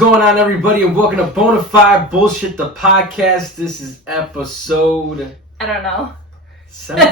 going on, everybody, and welcome to Bona Fide Bullshit, the podcast. This is episode... I don't know. 17.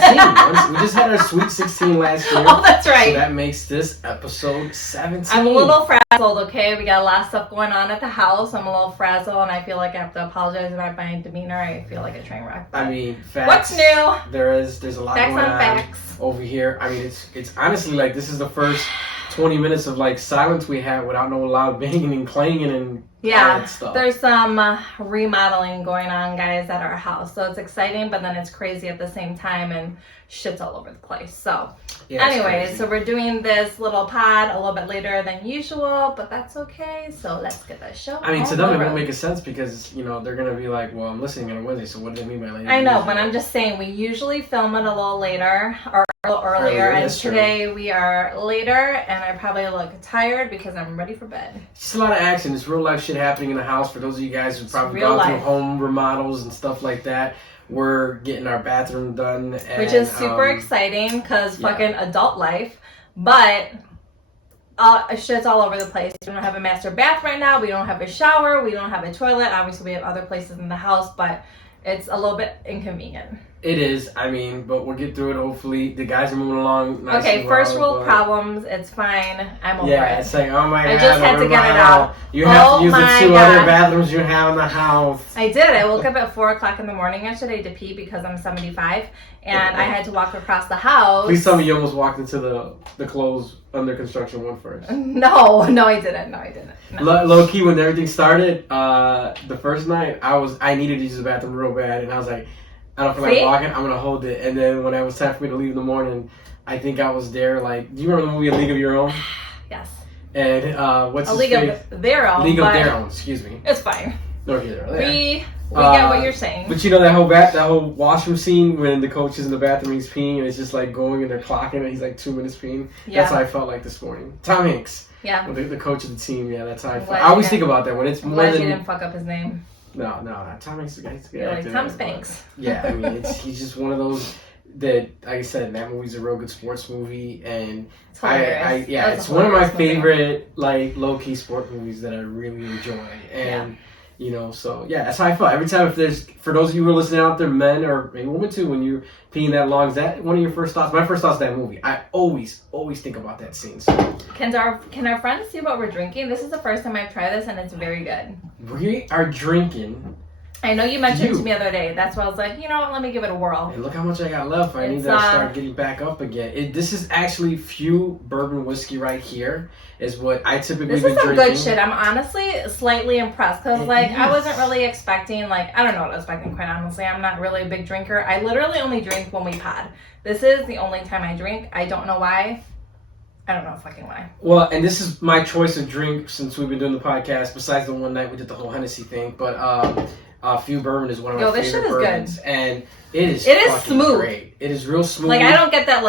We just had our Sweet 16 last year. Oh, that's right. So that makes this episode 17. I'm a little frazzled, okay? We got a lot of stuff going on at the house. I'm a little frazzled, and I feel like I have to apologize about my demeanor. I feel like a train wreck. I mean, facts. What's new? There's a lot Facts going on on facts. over here. I mean, it's honestly like this is the first 20 minutes of like silence we had without no loud banging and clanging and all that stuff. There's some remodeling going on, guys, at our house. So it's exciting, but then it's crazy at the same time, and shit's all over the place. So, yeah, anyways, so we're doing this little pod a little bit later than usual, but that's okay. So let's get that show. I mean, to them it won't make a sense because, you know, they're going to be like, well, I'm listening on Wednesday, so what do they mean by later? I know, but I'm just saying we usually film it a little later or a little earlier, and today we are later, and I probably look tired because I'm ready for bed. It's just a lot of action. It's real life shit happening in the house. For those of you guys who've probably gone through home remodels and stuff like that, we're getting our bathroom done. And, which is super exciting because fucking adult life, but shit's all over the place. We don't have a master bath right now. We don't have a shower. We don't have a toilet. Obviously, we have other places in the house, but it's a little bit inconvenient. It is. I mean, but we'll get through it. Hopefully, the guys are moving along nicely. Okay, first world problems. It's fine. I'm over it. Yeah, it's like, oh my god. I just had to get it out. You have to use the two other bathrooms you have in the house. I did. I woke up at 4 o'clock in the morning yesterday to pee because I'm 75, and I had to walk across the house. Please tell me you almost walked into the closed under construction one first. No, I didn't. No. Low key, when everything started, the first night, I needed to use the bathroom real bad, and I was like, I don't feel like walking, I'm gonna hold it. And then when it was time for me to leave in the morning, I think I was there like, do you remember the movie A League of Your Own? Yes. And what's his face? A League of Their Own. League of Their Own, excuse me. It's fine. No, here. We get what you're saying. But you know that whole washroom scene when the coach is in the bathroom, he's peeing, and it's just like going and they're clocking, and he's like 2 minutes peeing. Yeah. That's how I felt like this morning. Tom Hanks. Yeah. The coach of the team. Yeah, that's how I felt. I always think about that when it's more than. You didn't fuck up his name. No, Tom Hanks is a good You're actor. like Tom Spanks. Yeah, I mean, he's just one of those that, like I said, that movie's a real good sports movie, and it's hilarious. It's one of my favorite like low key sport movies that I really enjoy, and. You know, so yeah, that's how I felt. Every time, for those of you who are listening out there, men or maybe women too, when you're peeing that long, is that one of your first thoughts? My first thoughts of that movie. I always think about that scene. So. Can our friends see what we're drinking? This is the first time I've tried this, and it's very good. We are drinking. I know you mentioned it to me the other day. That's why I was like, you know what, let me give it a whirl. And look how much I got left. I need to start getting back up again. This is actually Few bourbon whiskey right here. Is what I typically been drinking. This is some good shit. I'm honestly slightly impressed because I wasn't really expecting I don't know what I was expecting, quite honestly. I'm not really a big drinker. I literally only drink when we pod. This is the only time I drink. I don't know why. I don't know fucking why. Well, and this is my choice of drink since we've been doing the podcast. Besides the one night we did the whole Hennessy thing, but Few bourbon is one of my favorite bourbons, good. And it is smooth. Great. It is real smooth. I don't get that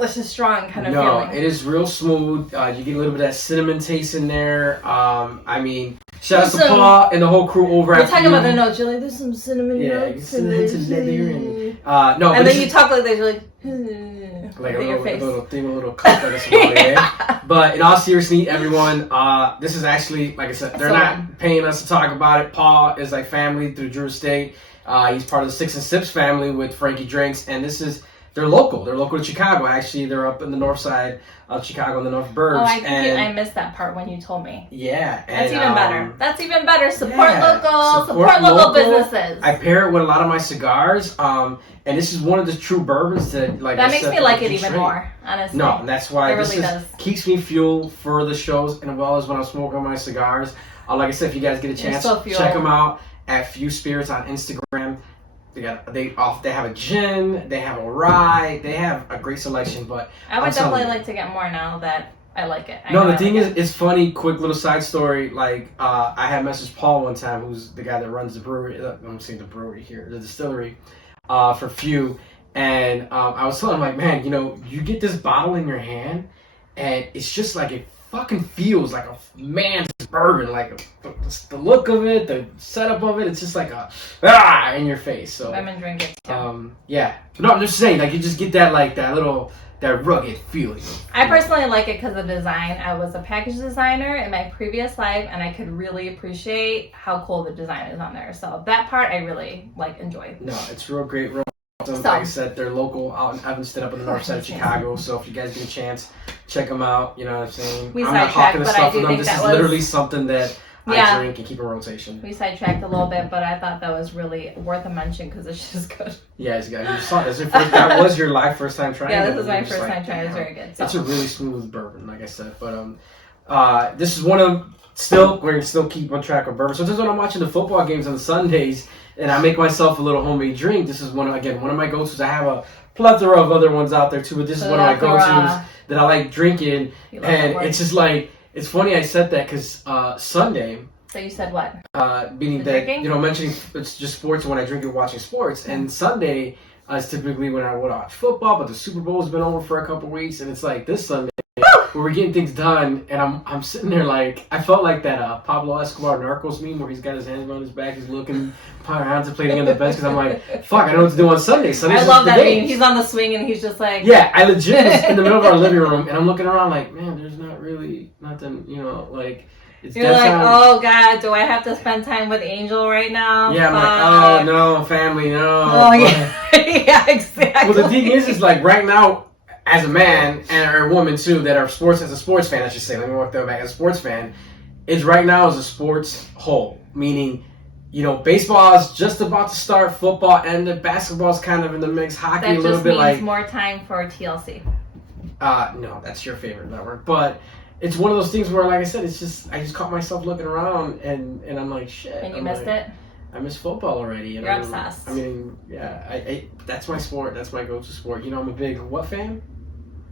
this is strong kind of feeling. No, it is real smooth. You get a little bit of that cinnamon taste in there. I mean, shout out to Paul and the whole crew over at We're talking about the notes. You're like, there's some cinnamon notes in this. And then you talk like this. You're like, like a little cup like a sommelier. But in all seriousness, everyone, this is actually, like I said, they're not paying us to talk about it. Paul is like family through Drew Estate. He's part of the Six and Sips family with Frankie Drinks, and they're local. They're local to Chicago, actually. They're up in the north side of Chicago in the North Burbs. Oh, I missed that part when you told me. Yeah. That's even better. That's even better. Support local businesses. I pair it with a lot of my cigars, and this is one of the true bourbons that, that makes me like it even more, honestly. No, and that's why does. Keeps me fueled for the shows, and as well as when I'm smoking my cigars. Like I said, if you guys get a chance, check them out at Few Spirits on Instagram. They have a gin, they have a rye, they have a great selection. But I would definitely like to get more now that I like it. The thing is, it's funny. Quick little side story. I had messaged Paul one time, who's the guy that runs the brewery. I'm saying the brewery here, the distillery, for Few, and I was telling him man, you get this bottle in your hand, and it's just like it fucking feels like a man's bourbon, like the look of it, the setup of it. It's just like in your face. So women drink it too. Yeah. No, I'm just saying, like you just get that like that rugged feeling. I personally like it because of design. I was a package designer in my previous life, and I could really appreciate how cool the design is on there. So that part I really enjoy. No, it's real great. Real awesome. Like I said, they're local out in Evanston, up in the north side of Chicago. So if you guys get a chance, check them out. You know what I'm saying? We I'm not hawking the stuff for them. This is literally something that I drink and keep in rotation. We sidetracked a little bit, but I thought that was really worth a mention because it's just good. Yeah, that was your first time trying. Yeah, this was my first time trying. It's very good. So. It's a really smooth bourbon, like I said. But this is one of we're gonna still keep on track of bourbon. So this is when I'm watching the football games on Sundays, and I make myself a little homemade drink. This is one of my go-tos. I have a plethora of other ones out there too, but this is one of my go-tos that I like drinking. And it's just like. It's funny I said that because Sunday. So you said what? Meaning that drinking? Mentioning it's just sports when I drink it, watching sports, and Sunday is typically when I watch football. But the Super Bowl's been over for a couple weeks, and it's like this Sunday where we're getting things done, and I'm sitting there like I felt like that Pablo Escobar Narcos meme where he's got his hands behind his back, he's looking, contemplating on the bench because I'm like, fuck, I don't know what to do on Sunday. I love that meme. He's on the swing and he's just like. Yeah, I legit was in the middle of our living room, and I'm looking around like, man, there's not really nothing, like. You're like, oh God, do I have to spend time with Angel right now? Yeah, I'm like, oh no, family, no. Oh yeah, yeah, exactly. Well, the thing is like right now, as a man or a woman too, that are as a sports fan, I should say. Let me work that back. As a sports fan, is right now is a sports hole, meaning, baseball is just about to start, football ended, basketball's kind of in the mix, hockey a little bit like. That just means more time for TLC. No, that's your favorite network, but. It's one of those things where, like I said, I just caught myself looking around and I'm like, shit. And you missed it? I miss football already. And You're obsessed. I mean, yeah, I that's my sport. That's my go-to sport. I'm a big what fan?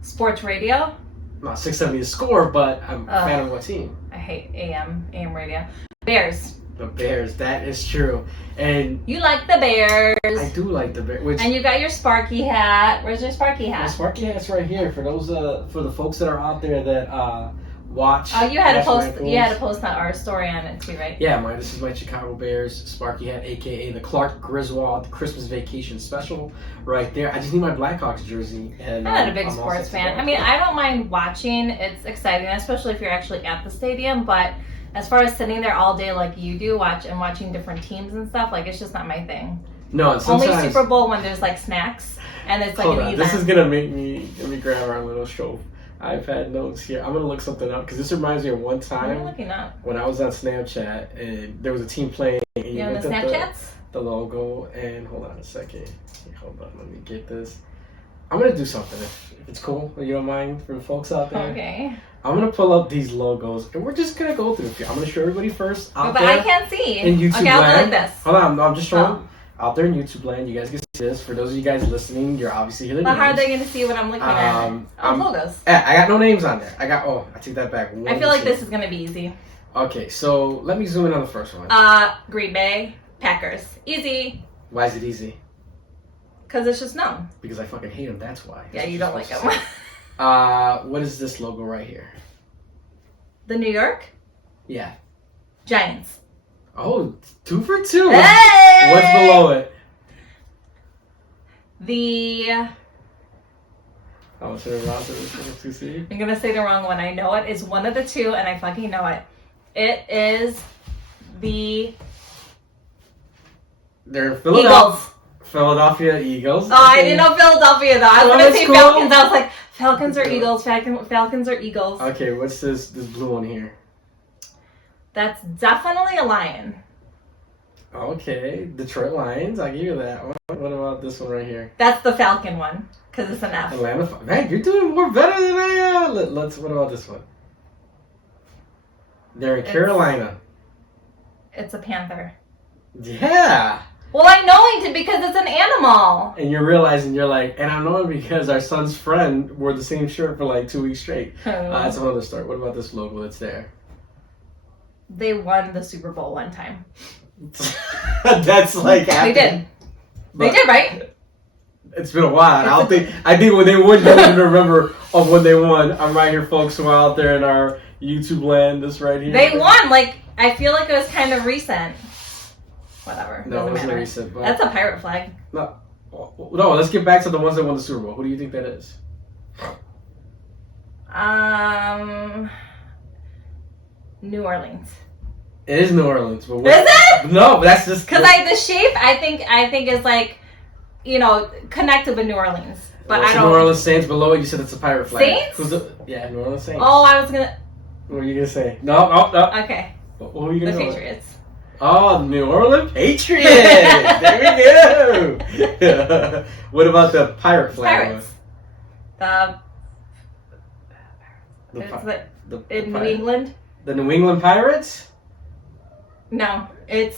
Sports radio? Not 670 The Score, but I'm a fan of what team? I hate AM radio. Bears. The Bears, that is true. And you like the Bears. I do like the Bears. And you got your Sparky hat. Where's your Sparky hat? My Sparky hat's right here. For those for the folks that are out there that watch. Oh, you had to post. You had to post our story on it too, right? Yeah, this is my Chicago Bears Sparky hat, aka the Clark Griswold Christmas Vacation Special, right there. I just need my Blackhawks jersey. And I'm not a big sports fan. I mean, I don't mind watching. It's exciting, especially if you're actually at the stadium. But as far as sitting there all day like you do, watching different teams and stuff, it's just not my thing. No, only Super Bowl when there's snacks and it's an event. This is gonna make me. Let me grab our little show. iPad notes here. I'm gonna look something up because this reminds me of one time when I was on Snapchat and there was a team playing. And you on the Snapchats? The logo and hold on a second. Hold on, let me get this. I'm gonna do something if it's cool. You don't mind for the folks out there. Okay. I'm gonna pull up these logos and we're just gonna go through it. I'm gonna show everybody first out but there. I can't see. In YouTube okay, land. I'll do like this. Hold on, I'm just showing. Out there in YouTube land, you guys can see this. For those of you guys listening, you're obviously hearing. But how are they going to see what I'm looking at? Logos. I got no names on there. I take that back. I feel like this is going to be easy. Okay, so let me zoom in on the first one. Green Bay Packers. Easy. Why is it easy? Because it's just known. Because I fucking hate them. That's why. Yeah, you don't like them. What is this logo right here? The New York. Yeah. Giants. Oh, 2 for 2. Hey! What's below it? I'll turn it around to see. I'm gonna say the wrong one. I know it. It's one of the two, and I fucking know it. It is the. They're Philadelphia Eagles. Oh, I didn't know Philadelphia though. I was gonna say Falcons. I was like, Falcons or Eagles? Falcons or Eagles? Okay, what's this blue one here? That's definitely a lion. Okay, Detroit Lions. I'll give you that one. What about this one right here? That's the Falcon one, because it's an F. Atlanta. Man, you're doing better than I am. What about this one? They're in Carolina. It's a panther. Yeah. Well, I know it because it's an animal. And you're realizing, you're like, and I know it because our son's friend wore the same shirt for 2 weeks straight. That's another story. What about this logo that's there? They won the Super Bowl one time. That's they did. They did, right? It's been a while. I think when they won, you don't even remember of when they won. I'm right here, folks who are out there in our YouTube land, this right here. They won. Like, I feel like it was kind of recent. Whatever. No, it wasn't recent. But that's a pirate flag. No, let's get back to the ones that won the Super Bowl. Who do you think that is? New Orleans. It is New Orleans. But is it? No, but that's just... Because the shape, I think is like, connected with New Orleans. But I don't... New Orleans Saints below it, you said it's a pirate flag. Saints? Yeah, New Orleans Saints. Oh, I was going to... What were you going to say? No. Okay. What were you going to say? The Patriots. Oh, the New Orleans Patriots! There we go! What about the pirate flag? Pirates. In New England? The New England Pirates? No, I'm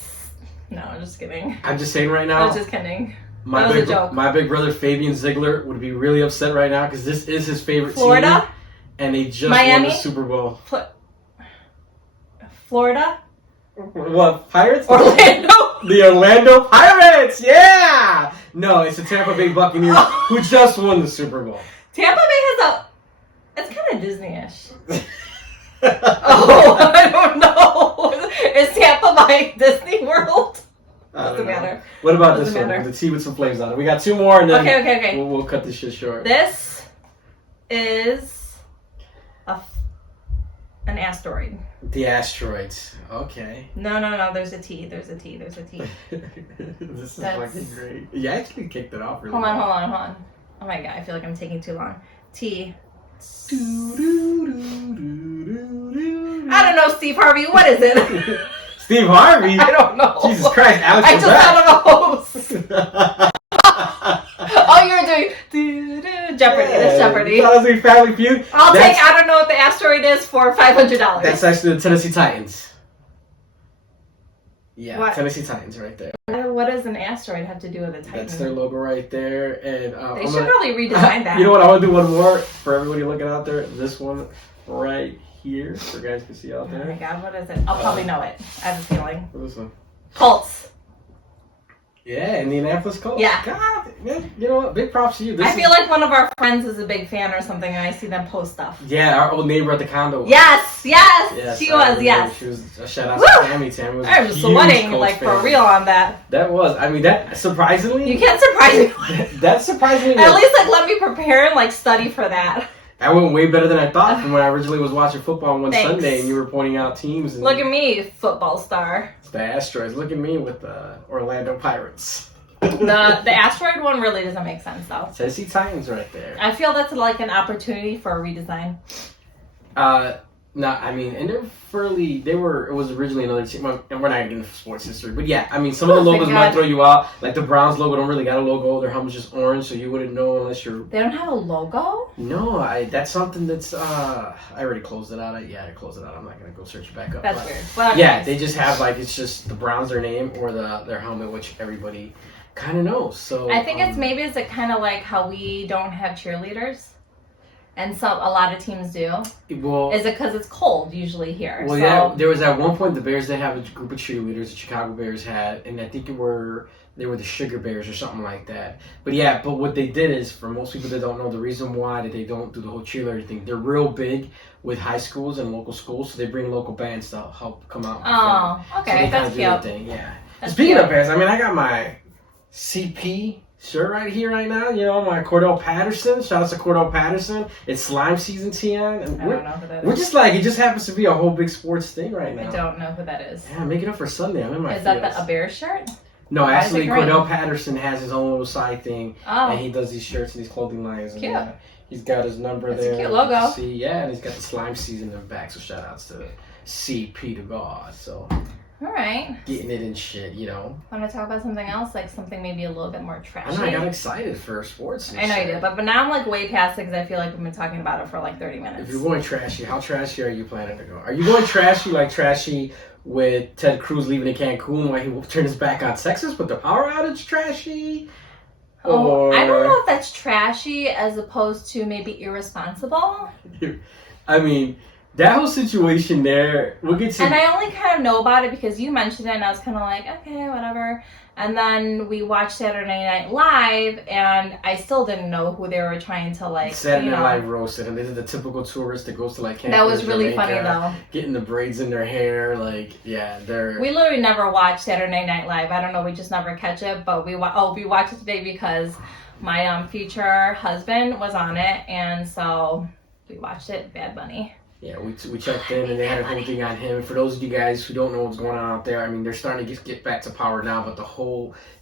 just kidding. I'm just saying right now. I was just kidding. That was a joke. My big brother Fabian Ziegler would be really upset right now because this is his favorite Florida? team. And they just Miami? won the Super Bowl. Florida? What, Pirates? Orlando? The Orlando Pirates! Yeah! No, it's the Tampa Bay Buccaneers who just won the Super Bowl. Tampa Bay it's kind of Disney-ish. I don't know. Is Tampa by Disney World? Doesn't matter. What about this one? The tea with some flames on it. We got two more and then okay. We'll cut this shit short. This is an asteroid. The asteroids. Okay. No. There's a T. This is fucking great. You actually kicked it off really Hold well. on. Oh my god, I feel like I'm taking too long. T. I don't know, Steve Harvey. What is it? Steve Harvey? I don't know. Jesus Christ, Alex. I just thought of a host. Oh, you were doing Jeopardy. That's Jeopardy. That was a Family Feud. I don't know what the asteroid is for $500. That's actually the Tennessee Titans. Yeah, what? Tennessee Titans right there. What does an asteroid have to do with a Titan? That's their logo right there. And they should probably redesign that. You know what? I want to do one more for everybody looking out there. This one right here, so guys can see out there. Oh my god, what is it? I'll probably know it. I have a feeling. What is this one? Colts. Yeah, Indianapolis Colts. Yeah. God, man, you know what? Big props to you. I feel like one of our friends is a big fan or something, and I see them post stuff. Yeah, our old neighbor at the condo. Yes, she was. She was a shout out to Tammy. Tammy was I was sweating like for real on that. That was. I mean, that surprisingly. You can't surprise me. That surprisingly. At least let me prepare and study for that. That went way better than I thought from when I originally was watching football one Sunday and you were pointing out teams. And look at me, football star. It's the Asteroids. Look at me with the Orlando Pirates. The asteroid one really doesn't make sense though. Tennessee Titans right there. I feel that's like an opportunity for a redesign. No, I mean, and it was originally another team, and we're not getting into sports history, but yeah, I mean, some of the logos might throw you out. Like the Browns logo don't really got a logo, their helmet's just orange, so you wouldn't know unless you're... They don't have a logo? No, that's something that's, I already closed it out. I closed it out. I'm not going to go search it back up. That's weird. Well, yeah, they just have, it's just the Browns, their name, or their helmet, which everybody kind of knows, so... I think it's kind of like how we don't have cheerleaders? And a lot of teams do. Well, is it because it's cold usually here? Well, yeah. There was at one point the Bears did have a group of cheerleaders. The Chicago Bears had, and I think they were the Sugar Bears or something like that. But yeah, what they did is, for most people that don't know, the reason why that they don't do the whole cheerleader thing, they're real big with high schools and local schools, so they bring local bands to help come out. Oh, okay, so that's cute. Thing. Yeah. Speaking of bands, I mean, I got my CP shirt right here right now, my Cordell Patterson. Shout out to Cordell Patterson. It's slime season, Tian. And I don't know who that is. We're just it just happens to be a whole big sports thing right now. I don't know who that is. Yeah, make it up for Sunday. I'm in my Is that a Bears shirt? No, actually, Cordell Patterson has his own little side thing. Oh. And he does these shirts and these clothing lines. Cute. And, he's got his number there. It's a cute logo. See, yeah, and he's got the slime season in the back. So shout outs to CP to God. So. All right. Getting it and shit, Want to talk about something else? Something maybe a little bit more trashy? I got excited for sports. I know you did, but now I'm way past it because I feel like we've been talking about it for 30 minutes. If you're going trashy, how trashy are you planning to go? Are you going trashy with Ted Cruz leaving in Cancun while he turned his back on Texas with the power outage trashy? Oh, I don't know if that's trashy as opposed to maybe irresponsible. I mean... That whole situation there, we'll get to. And I only kind of know about it because you mentioned it, and I was kind of like, okay, whatever. And then we watched Saturday Night Live, and I still didn't know who they were trying to like. Saturday Night Live roasted, and they did the typical tourist that goes to like. That was really funny though. Getting the braids in their hair, like they're. We literally never watched Saturday Night Live. I don't know, we just never catch it, but we watched it today because my future husband was on it, and so we watched it. Bad Bunny. Yeah, we checked in and they had a whole thing on him. For those of you guys who don't know what's going on out there, I mean, they're starting to get back to power now, but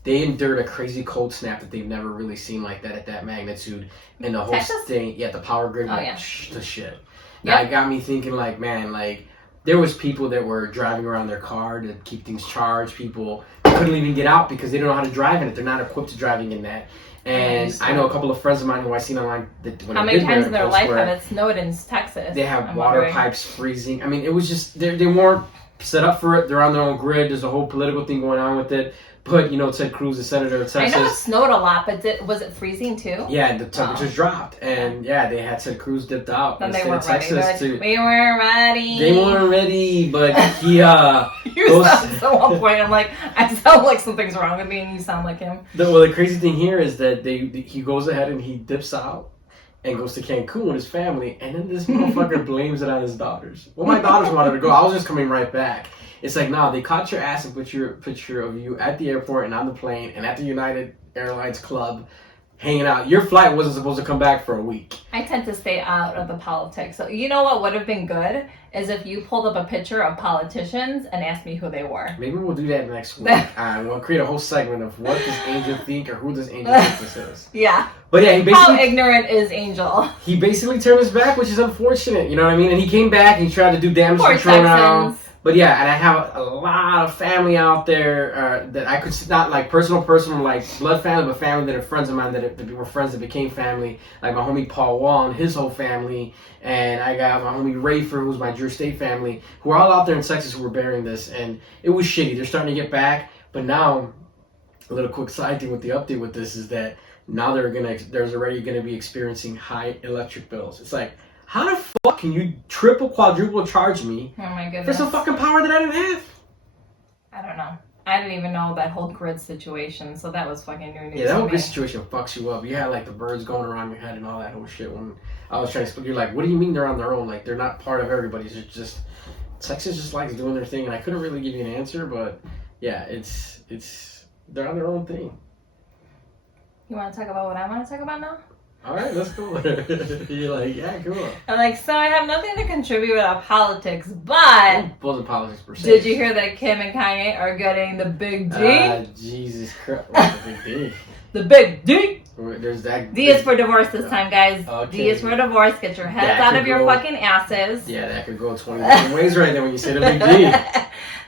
they endured a crazy cold snap that they've never really seen like that at that magnitude. And the whole thing, the power grid went to shit. Now it got me thinking like, man, like there was people that were driving around their car to keep things charged. People couldn't even get out because they don't know how to drive in it. They're not equipped to driving in that. And I know a couple of friends of mine who I seen online that when how many times in their life have it snowed in Texas? They have water pipes freezing. I mean, it was just they weren't set up for it. They're on their own grid. There's a whole political thing going on with it. But Ted Cruz, the senator of Texas. I know it snowed a lot, but was it freezing too? Yeah, the temperatures dropped, and they had Ted Cruz dipped out. Then they weren't ready. We weren't ready. They weren't ready, but he You sound so on point. I'm like, I sound like something's wrong with me, and you sound like him. The crazy thing here is that he goes ahead and he dips out and goes to Cancun with his family, and then this motherfucker blames it on his daughters. Well, my daughters wanted to go. I was just coming right back. It's like, nah, they caught your ass and put your picture of you at the airport and on the plane and at the United Airlines Club hanging out. Your flight wasn't supposed to come back for a week. I tend to stay out of the politics. So you know what would have been good is if you pulled up a picture of politicians and asked me who they were. Maybe we'll do that next week. We'll create a whole segment of what does Angel think or who does Angel think this is. Yeah. But yeah, how ignorant is Angel? He basically turned his back, which is unfortunate. You know what I mean? And he came back and he tried to do damage control now. But yeah, and I have a lot of family out there that I could not like personal like blood family, but family that are friends of mine that were friends that became family. Like my homie Paul Wall and his whole family, and I got my homie Rafer, who's my Drew State family, who are all out there in Texas who were bearing this, and it was shitty. They're starting to get back, but now a little quick side thing with the update with this is that now there's already gonna be experiencing high electric bills. It's like, how the fuck can you triple, quadruple charge me for some fucking power that I didn't have? I don't know. I didn't even know that whole grid situation, so that was fucking new news. Yeah, that whole grid situation fucks you up. You had like the birds going around your head and all that whole shit. When I was trying to explain, you're like, what do you mean they're on their own? Like, they're not part of everybody's. It's just Texas just likes doing their thing, and I couldn't really give you an answer, but yeah, it's they're on their own thing. You want to talk about what I want to talk about now? All right, let's go. You're like, yeah, cool. I'm like, so I have nothing to contribute about politics, but wasn't politics per se. Did you hear that Kim and Kanye are getting the big D? Jesus Christ, what's the big D? The big D. There's that. D is for divorce this time, guys. Okay. D is for divorce. Get your heads out of your fucking asses. Yeah, that could go 20 different ways right there when you say the big D.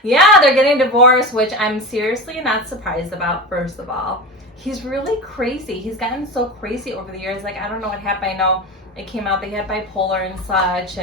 Yeah, they're getting divorced, which I'm seriously not surprised about. First of all. He's really crazy. He's gotten so crazy over the years. Like, I don't know what happened. I know it came out they had bipolar and such,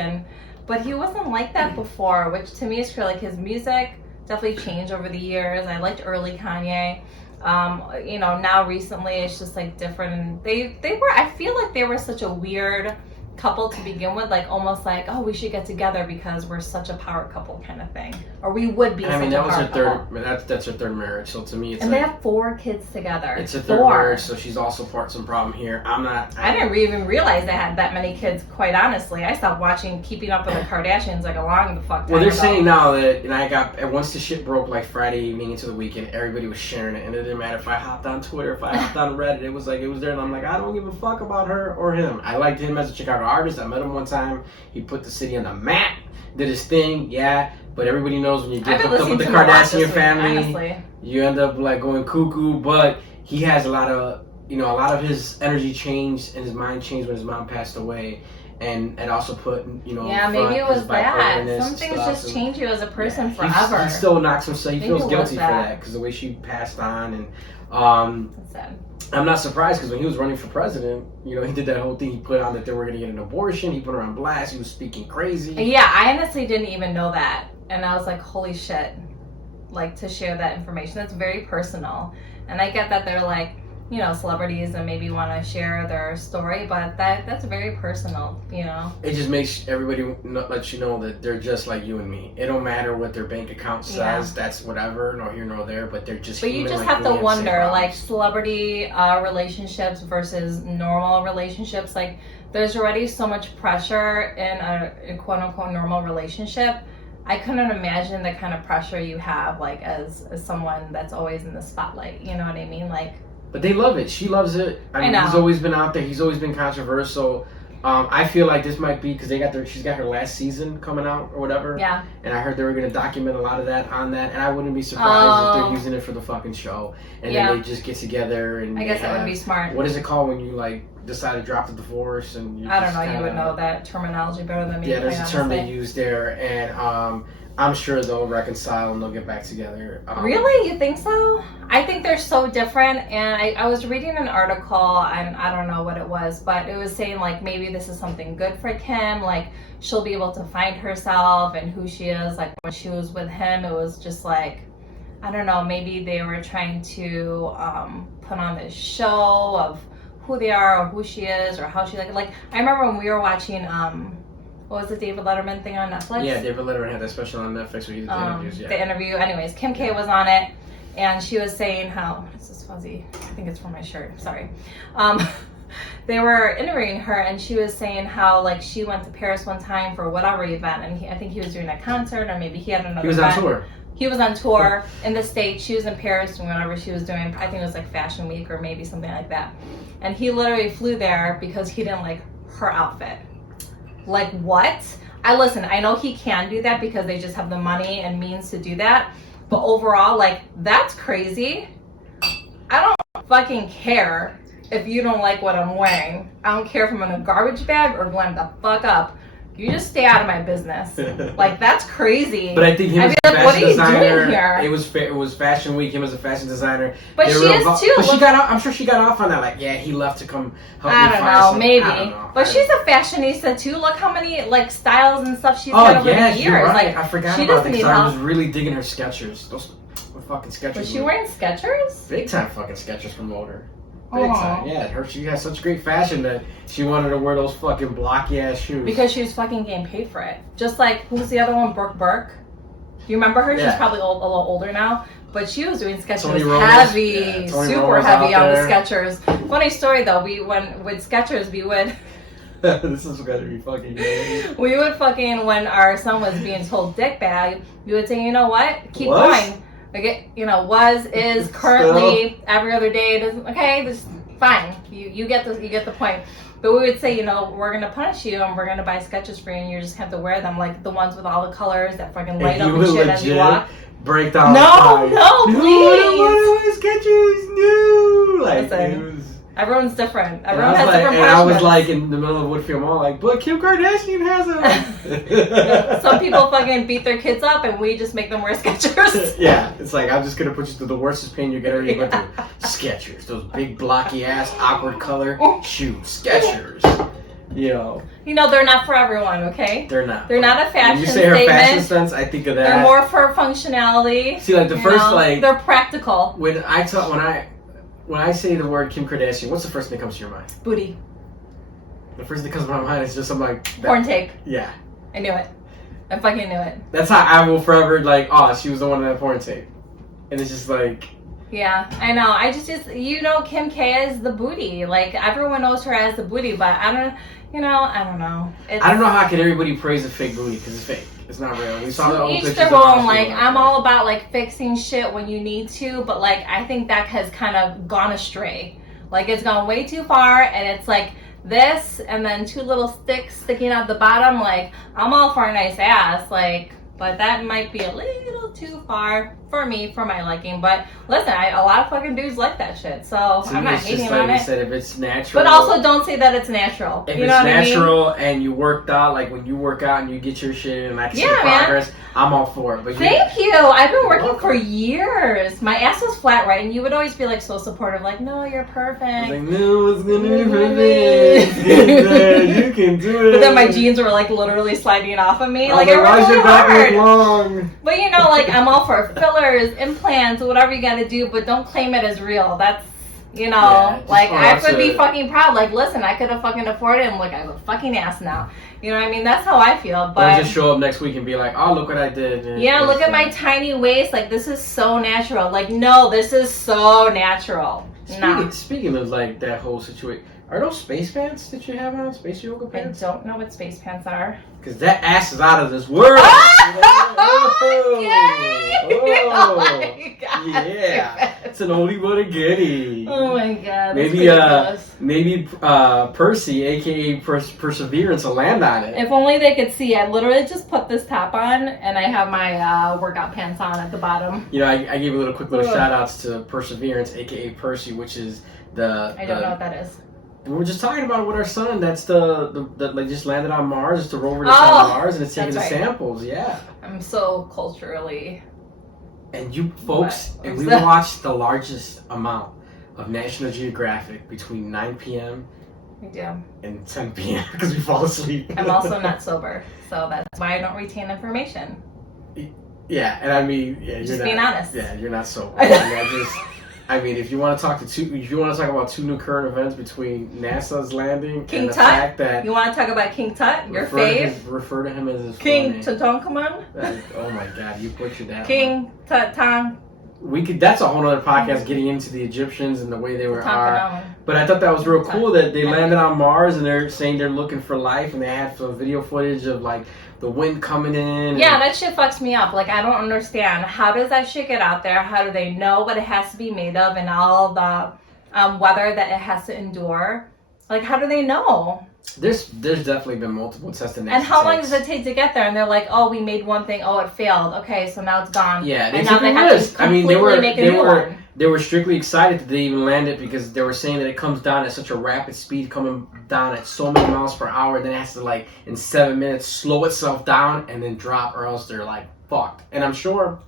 but he wasn't like that before, which to me is true. Like, his music definitely changed over the years. I liked early Kanye. Now recently it's just like different. They were. I feel like they were such a weird couple to begin with, like almost like, oh, we should get together because we're such a power couple kind of thing, or we would be. I mean, that was her third. That's her third marriage. So to me, it's and they have 4 kids together. It's a third marriage, so she's also some problem here. I didn't even realize they had that many kids. Quite honestly, I stopped watching Keeping Up with the Kardashians like a long the fuck time. Well, they're saying now that, and I got once the shit broke like Friday evening into the weekend, everybody was sharing it, and it didn't matter if I hopped on Twitter, if I hopped on Reddit, it was there, and I'm like, I don't give a fuck about her or him. I liked him as a Chicago artist. I met him one time. He put the city on the map, did his thing, but everybody knows when you get hooked up with the Kardashian family, you end up like going cuckoo. But he has a lot of his energy changed and his mind changed when his mom passed away, and it also put maybe it was that some things just change you as a person forever. He still knocks himself. He feels guilty for that because the way she passed on, and that's sad. I'm not surprised because when he was running for president, he did that whole thing. He put on that they were going to get an abortion. He put her on blast. He was speaking crazy. Yeah, I honestly didn't even know that. And I was like, holy shit. Like, to share that information. That's very personal. And I get that they're like, you know, celebrities and maybe want to share their story, but that's very personal, you know. It just makes everybody let you know that they're just like you and me. It don't matter what their bank account says. That's whatever, nor here nor there. But they're just. But you just have to wonder, like, celebrity relationships versus normal relationships. Like, there's already so much pressure in a quote unquote normal relationship. I couldn't imagine the kind of pressure you have, like, as someone that's always in the spotlight. You know what I mean? Like. But they love it. She loves it. I mean, he's always been out there. He's always been controversial. I feel like this might be because she's got her last season coming out or whatever. Yeah. And I heard they were going to document a lot of that on that. And I wouldn't be surprised if they're using it for the fucking show. And then they just get together and. I guess that would be smart. What is it called when you like decide to drop the divorce and you? I don't know. You would know that terminology better than me. Yeah, there's a term they use there, and I'm sure they'll reconcile and they'll get back together. Really? You think so? I think they're so different. And I was reading an article, and I don't know what it was, but it was saying, like, maybe this is something good for Kim. Like, she'll be able to find herself and who she is. Like, when she was with him, it was just like, I don't know, maybe they were trying to put on this show of who they are or who she is or how she, like, I remember when we were watching, what was the David Letterman thing on Netflix? Yeah, David Letterman had that special on Netflix where he did the interviews. Yeah. The interview. Anyways, Kim K was on it, and she was saying how this is fuzzy. I think it's from my shirt. Sorry. They were interviewing her, and she was saying how, like, she went to Paris one time for whatever event, and I think he was doing a concert, or maybe he had another. He was event. on tour. He was on tour in the States. She was in Paris doing whatever she was doing. I think it was like Fashion Week or maybe something like that. And he literally flew there because he didn't like her outfit. Like, what? I know he can do that because they just have the money and means to do that. But overall, like, that's crazy. I don't fucking care if you don't like what I'm wearing. I don't care if I'm in a garbage bag or glam the fuck up. You just stay out of my business. Like, that's crazy. But I think him as a fashion what are you designer, doing here? it was Fashion Week. Him as a fashion designer. But she is too. But she got off. I'm sure she got off on that. Like, yeah, he left to come help me find something. Maybe. I don't know. But she's a fashionista too. Look how many like styles and stuff she's had over the years. You're right. Like, I forgot she about doesn't that. need I was help. really digging her Skechers. Those were fucking Skechers. Was she wearing Skechers? Big time fucking Skechers promoter. Big time, yeah. She has such great fashion that she wanted to wear those fucking blocky ass shoes. Because she was fucking getting paid for it. Just like, who's the other one? Brooke Burke. Do you remember her? Yeah. She's probably a little older now. But she was doing Skechers heavy, super heavy on the Skechers. Funny story though, with Skechers, we would... This is gonna be fucking good. We would fucking, when our son was being told dick bag, we would say, you know what? Keep going. Like, you know, is, currently, every other day, okay, this fine. You get the point. But we would say, you know, we're gonna punish you and we're gonna buy Skechers for you, and you just have to wear them, like the ones with all the colors that fucking light up and shit as you walk. Break down. No, Skechers, please. no. Like, listen, everyone's different. Everyone has different passions. And I was like in the middle of Woodfield Mall, like, but Kim Kardashian has them. Some people fucking beat their kids up, and we just make them wear Skechers. Yeah, it's like, I'm just gonna put you through the worstest pain you're gonna ever go through. Skechers, those big blocky ass, awkward color shoes. Skechers. You know, they're not for everyone, okay? They're not. They're not a fashion When you say her statement. fashion sense, I think of that. They're more for functionality. See, like the first, like, they're practical. When I say the word Kim Kardashian, what's the first thing that comes to your mind? Booty. The first thing that comes to my mind is just something like that. Porn take. Yeah. I knew it. I fucking knew it. That's how I will forever, like, oh, she was the one in that porn tape. And it's just like... Yeah, I know. I just you know, Kim K is the booty. Like, everyone knows her as the booty, but I don't know. I don't know how can everybody praise a fake booty, because it's fake. It's not real. We saw the old pictures. Each their own. Like, I'm all about, like, fixing shit when you need to, but, like, I think that has kind of gone astray. Like, it's gone way too far, and it's like this, and then two little sticks sticking out the bottom. Like, I'm all for a nice ass, like, but that might be a little too far for me, for my liking. But listen, a lot of fucking dudes like that shit, so I'm not hating on it. Said, if it's natural, but also don't say that it's natural. If you it's know what natural I mean? And you worked out, like when you work out and you get your shit and I can see the progress, I'm all for it. But thank you. I've been working for years. My ass was flat, right? And you would always be like so supportive, like, no, you're perfect. I was like, no, it's gonna be perfect. You can do it. But then my jeans were like literally sliding off of me. Like, it was really hard. Long? But you know, like, I'm all for fillers, implants, whatever you gotta do, but don't claim it as real. You know, like I could be fucking proud. Like, listen, I could have fucking afforded it, and look, I have a fucking ass now. You know what I mean? That's how I feel. But or just show up next week and be like, oh, look what I did. And yeah, look at my tiny waist. Like, this is so natural. Like, no, this is so natural. Speaking of like that whole situation, are those space pants that you have on? Space yoga pants? I don't know what space pants are. Because that ass is out of this world. Oh my god. Yeah. It's an oldie but a goodie. Oh my god. Maybe Percy, aka Perseverance, will land on it. If only they could see. I literally just put this top on and I have my workout pants on at the bottom. You know, I gave a quick little shout outs to Perseverance, aka Percy, which is I don't know what that is. We were just talking about it with our son. That's the like just landed on Mars. It's the rover that's on Mars, and it's taking the samples. Yeah. I'm so culturally. And you folks, and we watched the largest amount of National Geographic between 9 p.m. and 10 p.m. because we fall asleep. I'm also not sober, so that's why I don't retain information. Yeah, and I mean, yeah, you're just not, being honest. Yeah, you're not sober. I mean, if you want to talk about two new current events between NASA's landing King and the Tut? fact that you want to talk about King Tut, your fave? Refer to him as his King Tutankhamun. Oh my God, you butchered that. King Tutankhamun. We could. That's a whole other podcast getting into the Egyptians and the way they were. But I thought that was real cool that they landed on Mars and they're saying they're looking for life and they had some video footage of like the wind coming in. Yeah, that shit fucks me up. Like, I don't understand. How does that shit get out there? How do they know what it has to be made of and all the weather that it has to endure? Like, how do they know? There's definitely been multiple tests. And how long does it take to get there? And they're like, oh, we made one thing. Oh, it failed. Okay, so now it's gone. Yeah, and now they have to completely make a new one. They were strictly excited that they even landed because they were saying that it comes down at such a rapid speed, coming down at so many miles per hour, then it has to, like, in 7 minutes, slow itself down and then drop, or else they're, like, fucked. And I'm sure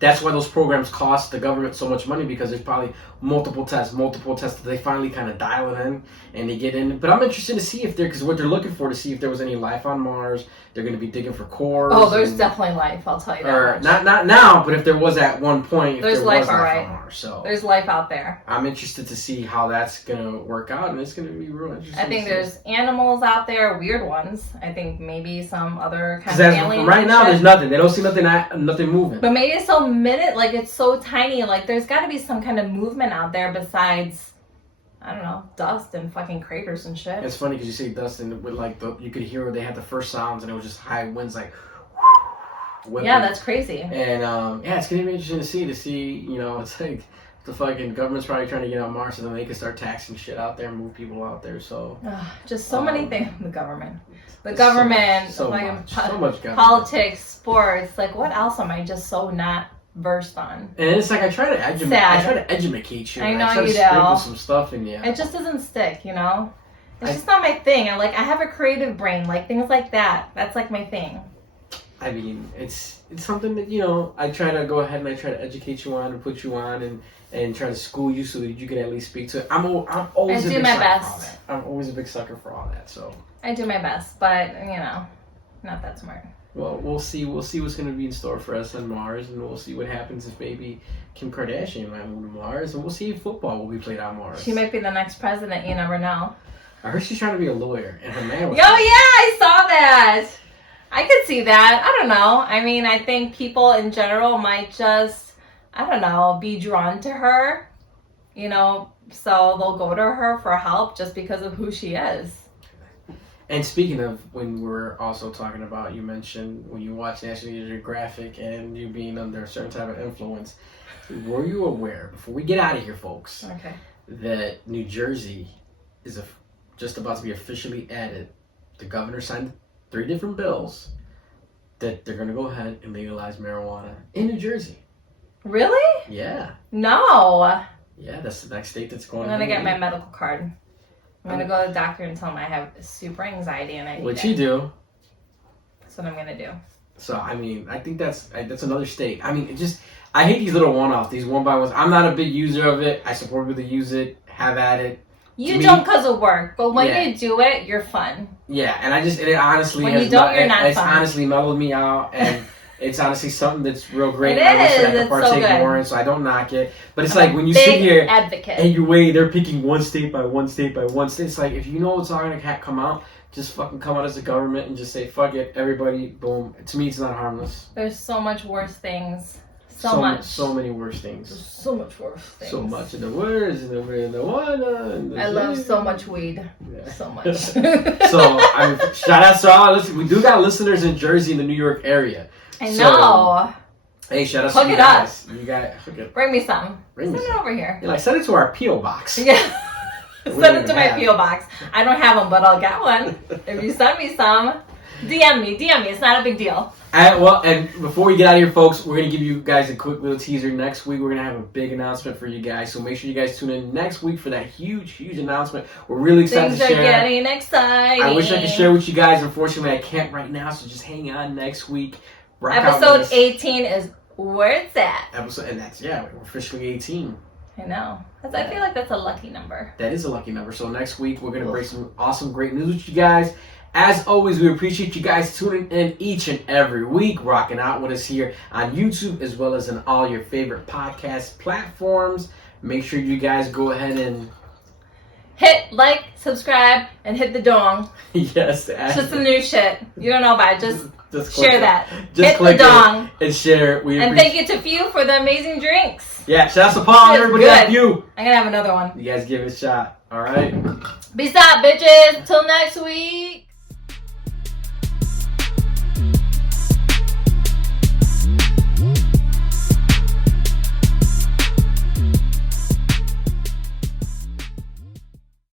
that's why those programs cost the government so much money, because there's probably multiple tests that they finally kind of dial it in and they get in. But I'm interested to see if because what they're looking for to see if there was any life on Mars. They're going to be digging for cores. Oh, there's definitely life. I'll tell you that. Or not now, but if there was at one point, there's life, all right. On Mars, so there's life out there. I'm interested to see how that's going to work out, and it's going to be real interesting. I think there's animals out there, weird ones. I think maybe some other kind of alien. Right now, there's nothing. They don't see nothing moving. But maybe it's so like it's so tiny. Like there's got to be some kind of movement out there besides, I don't know, dust and fucking craters and shit. It's funny because you say dust and with like you could hear where they had the first sounds and it was just high winds like. Yeah, that's crazy. And yeah, it's gonna be interesting to see. You know, it's like the fucking government's probably trying to get on Mars so then they can start taxing shit out there and move people out there. So just so many things. The government, so much government. Politics, sports. Like what else am I just so not versed on? And it's like I try to educate you. I know I try you to do. sprinkle some stuff in you. It just doesn't stick, you know. It's just not my thing. I have a creative brain, like things like that. That's like my thing. I mean, it's something that, you know, I try to go ahead and I try to educate you on and put you on and try to school you so that you can at least speak to it. I'm always a big sucker for all that. I'm always a big sucker for all that. So I do my best, but you know, not that smart. Well, we'll see. We'll see what's going to be in store for us on Mars, and we'll see what happens if maybe Kim Kardashian might move to Mars, and we'll see if football will be played on Mars. She might be the next president. You never know. I heard she's trying to be a lawyer, and her man was. Oh yeah, I saw that. I could see that. I don't know. I mean, I think people in general might just, I don't know, be drawn to her, you know, so they'll go to her for help just because of who she is. And speaking of, when we're also talking about, you mentioned when you watch National Geographic and you being under a certain type of influence, were you aware, before we get out of here, folks, that New Jersey is just about to be officially added? The governor signed 3 different bills that they're going to go ahead and legalize marijuana in New Jersey. Really? Yeah. No. Yeah, that's the next state that's going. I'm going to get my medical card. I'm going to go to the doctor and tell him I have super anxiety and I need What you do. That's what I'm going to do. So, I mean, I think that's another state. I mean, I hate these little one-offs, these one-by-ones. I'm not a big user of it. I support people to use it, have at it. You don't because of work, but when you do it, you're fun. Yeah, and it honestly when you don't, you're not it's fun. honestly mellowed me out, and It's honestly something that's real great. It I wish is. I could It's partake so good. more in, so I don't knock it. But it's I'm like when you big sit here advocate. and you weigh, they're picking one state by one state by one state. It's like, if you know what's all going to come out, just fucking come out as a government and just say, fuck it, everybody, boom. To me, it's not harmless. There's so much worse things. So much. So many worse things. So much worse things. So much in the words, and the one. I love so much weed. Yeah. So much. So, I mean, shout out to all. We do got listeners in Jersey and the New York area. I know. So, hey, shout out hook to you it guys. up. You got hook it. Bring me some. Send it over here. You're like, send it to our P.O. box. Yeah. Send it to my P.O. box. I don't have them, but I'll get one. If you send me some, DM me. It's not a big deal. And before we get out of here, folks, we're going to give you guys a quick little teaser. Next week, we're going to have a big announcement for you guys. So make sure you guys tune in next week for that huge announcement. We're really excited to share. Things are getting exciting. I wish I could share with you guys. Unfortunately, I can't right now, so just hang on next week. Episode 18 is where it's at. And that's, we're officially 18. I know. I feel like that's a lucky number. That is a lucky number. So next week, we're going to break some awesome, great news with you guys. As always, we appreciate you guys tuning in each and every week, rocking out with us here on YouTube, as well as on all your favorite podcast platforms. Make sure you guys go ahead and hit like, subscribe, and hit the dong. Yes. It's just some new shit. You don't know about it. Just share that. Just hit click the dong. And share. And thank you to Few for the amazing drinks. Yeah, shout out to Paul and everybody at Few. I'm going to have another one. You guys give it a shot. All right. Peace out, bitches. Till next week.